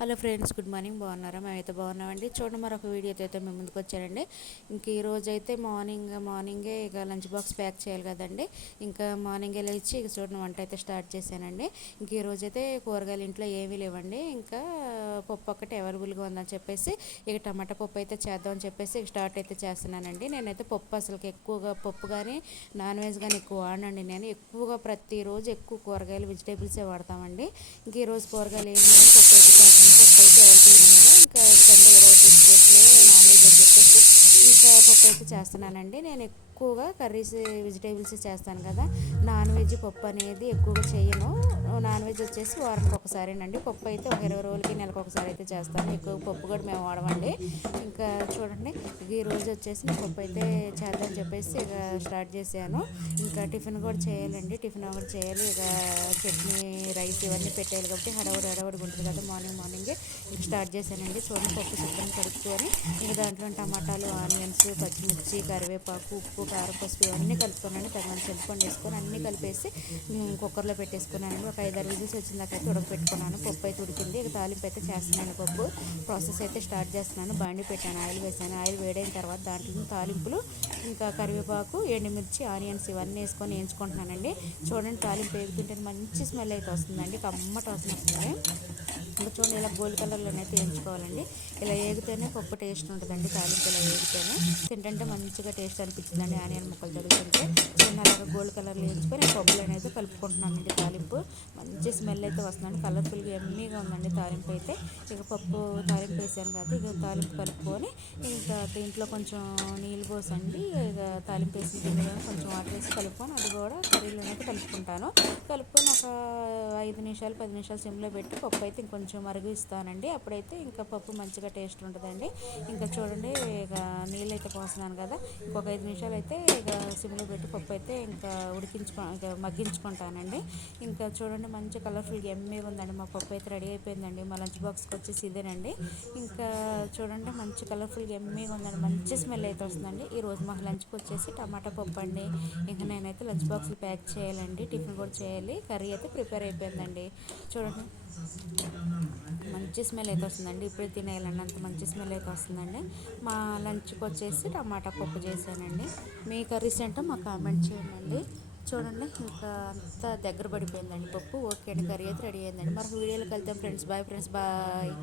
Hello friends, good morning. బాగున్నారా? మేమైతే బాగున్నామండి. చూడండి, మరొక వీడియోతో అయితే మేము ముందుకు వచ్చానండి. ఇంక ఈరోజు అయితే మార్నింగే ఇక లంచ్ బాక్స్ ప్యాక్ చేయాలి కదండి. ఇంకా మార్నింగే లేచి ఇక చూడండి వంట అయితే స్టార్ట్ చేశానండి. ఇంక ఈరోజు అయితే కూరగాయలు ఇంట్లో ఏమీ లేవండి. ఇంకా పప్పు ఒక్కటి అవైలబుల్గా ఉందని చెప్పేసి ఇక టమాటా పప్పు అయితే చేద్దామని చెప్పేసి ఇక స్టార్ట్ అయితే చేస్తున్నానండి. నేనైతే పప్పు అసలుకి ఎక్కువగా పప్పు కానీ నాన్ వెజ్ కానీ ఎక్కువ వాడనండి. నేను ఎక్కువగా ప్రతిరోజు ఎక్కువ కూరగాయలు వెజిటేబుల్సే వాడతామండి. ఇంక ఈరోజు కూరగాయలు ఏమి లేవని పప్పు అయితే చేస్తున్నాను. పప్పు అయితే అవైలబుల్గా ఉన్నదా ఇంకా సండే కదా వెజిటేబుల్ నాన్ వెజ్ అని చెప్పేసి ఇంకా పప్పు అయితే చేస్తున్నానండి. నేను ఎక్కువగా కర్రీస్ వెజిటేబుల్స్ చేస్తాను కదా. నాన్ వెజ్ పప్పు అనేది ఎక్కువగా చేయను. నాన్ వెజ్ వచ్చేసి వారానికి ఒకసారేనండి. పప్పు అయితే ఒక 20 రోజులకి నెలకు ఒకసారి అయితే చేస్తాను. ఎక్కువ పప్పు కూడా మేము వాడమండి. ఇంకా చూడండి, ఈ రోజు వచ్చేసి నేను పప్పు అయితే చేద్దామని చెప్పేసి ఇక స్టార్ట్ చేశాను. ఇంకా టిఫిన్ కూడా చేయాలండి. టిఫిన్ కూడా చేయాలి. ఇక చట్నీ రైస్ ఇవన్నీ పెట్టేయాలి కాబట్టి హడావుడిగా ఉంటుంది కదా. మార్నింగే ఇక స్టార్ట్ చేశానండి. చూడండి, పప్పు శుభ్రం కడుక్కొని ఇక దాంట్లో టమాటాలు, ఆనియన్స్, పచ్చిమిర్చి, కరివేపాకు, ఉప్పు, కారం, పసుపు ఇవన్నీ కలుపుకున్నాను. తగినంత చింతపండు వేసుకొని అన్నీ కలిపేసి కుక్కర్లో పెట్టేసుకున్నానండి. ఒక 5-6 విజిల్స్ వచ్చిన దాకా అయితే ఉడకపెట్టుకున్నాను. పప్పు అయితే ఉడికింది. ఇక తాలింపు అయితే చేస్తున్నాను. పప్పు ప్రాసెస్ అయితే స్టార్ట్ చేస్తున్నాను. బండి పెట్టాను, ఆయిల్ వేసాను. ఆయిల్ వేడైన తర్వాత దాంట్లో తాలింపులు ఇంకా కరివేపాకు, ఎండుమిర్చి, ఆనియన్స్ ఇవన్నీ వేసుకొని వేయించుకుంటున్నానండి. చూడండి, తాలింపు వేగుతుంటే మంచి స్మెల్ అయితే వస్తుందండి. కమ్మట వాసన వస్తుంది. ఇంకా చూడండి, ఇలా గోల్డ్ కలర్లోనైతే వేయించుకోవాలండి. ఇలా వేగితేనే పప్పు టేస్ట్ ఉంటుందండి. తాలింపు ఇలా వేగితేనే తింటుంటే మంచిగా టేస్ట్ అనిపించిందండి. ఆనియన్ ముక్కలు తరుగుతుంటే చూడండి, అలాగా గోల్డ్ కలర్లో వేయించుకొని పప్పులు అనేది కలుపుకుంటున్నానండి. తాలింపు మంచి స్మెల్ అయితే వస్తుందండి. కలర్ఫుల్గా ఎమ్మీగా ఉందండి తాలింపు అయితే. ఇక పప్పు తాలింపు వేసాను కదా, ఇక తాలింపు కలుపుకొని ఇంకా దీంట్లో కొంచెం నీళ్ళు పోసండి. ఇక తాలింపు వేసిన గిన్నెలో కొంచెం వాటర్ వేసి కలుపుకొని అది కూడా కర్రీలోనైతే కలుపుకుంటాను. కలుపుకొని ఒక 5 నిమిషాలు 10 నిమిషాలు సిమ్లో పెట్టి పప్పు అయితే ఇంకొంచెం మరిగిస్తానండి. అప్పుడైతే ఇంకా పప్పు మంచిగా టేస్ట్ ఉంటుందండి. ఇంకా చూడండి, ఇక నీళ్ళు అయితే పోస్తున్నాను కదా. ఇంకొక 5 నిమిషాలు అయితే ఇక సిమ్లో పెట్టి పప్పు అయితే ఇంకా ఇక మగ్గించుకుంటానండి. ఇంకా చూడండి, మంచి కలర్ఫుల్గా ఎమ్మీగా ఉందండి. మా పప్పు అయితే రెడీ అయిపోయిందండి. మా లంచ్ బాక్స్కి వచ్చేసి ఇదేనండి. ఇంకా చూడండి, మంచి కలర్ఫుల్గా ఎమ్మీగా ఉందండి. మంచి స్మెల్ అయితే వస్తుందండి. ఈరోజు మాకు లంచ్కి వచ్చేసి టమాటా పప్పు అండి. ఇంకా నేనైతే లంచ్ బాక్స్లు ప్యాక్ చేయాలండి. టిఫిన్ కూడా చేయాలి. కర్రీ అయితే ప్రిపేర్ అయిపోయిందండి. చూడండి, మంచి స్మెల్ అయితే వస్తుందండి. ఇప్పుడే తినేయాలండి, అంత మంచి స్మెల్ అయితే వస్తుందండి. మా లంచ్కి వచ్చేసి టమాటా పప్పు చేశానండి. మీ కర్రీస్ ఏంటో మాకు కామెంట్ చేయండి. చూడండి, ఇంకా అంతా దగ్గర పడిపోయిందండి పప్పు. ఓకే అండి, కర్రీ అయితే రెడీ అయిందండి. మరొక వీడియోలోకి వెళ్తాం ఫ్రెండ్స్. Bye friends, bye.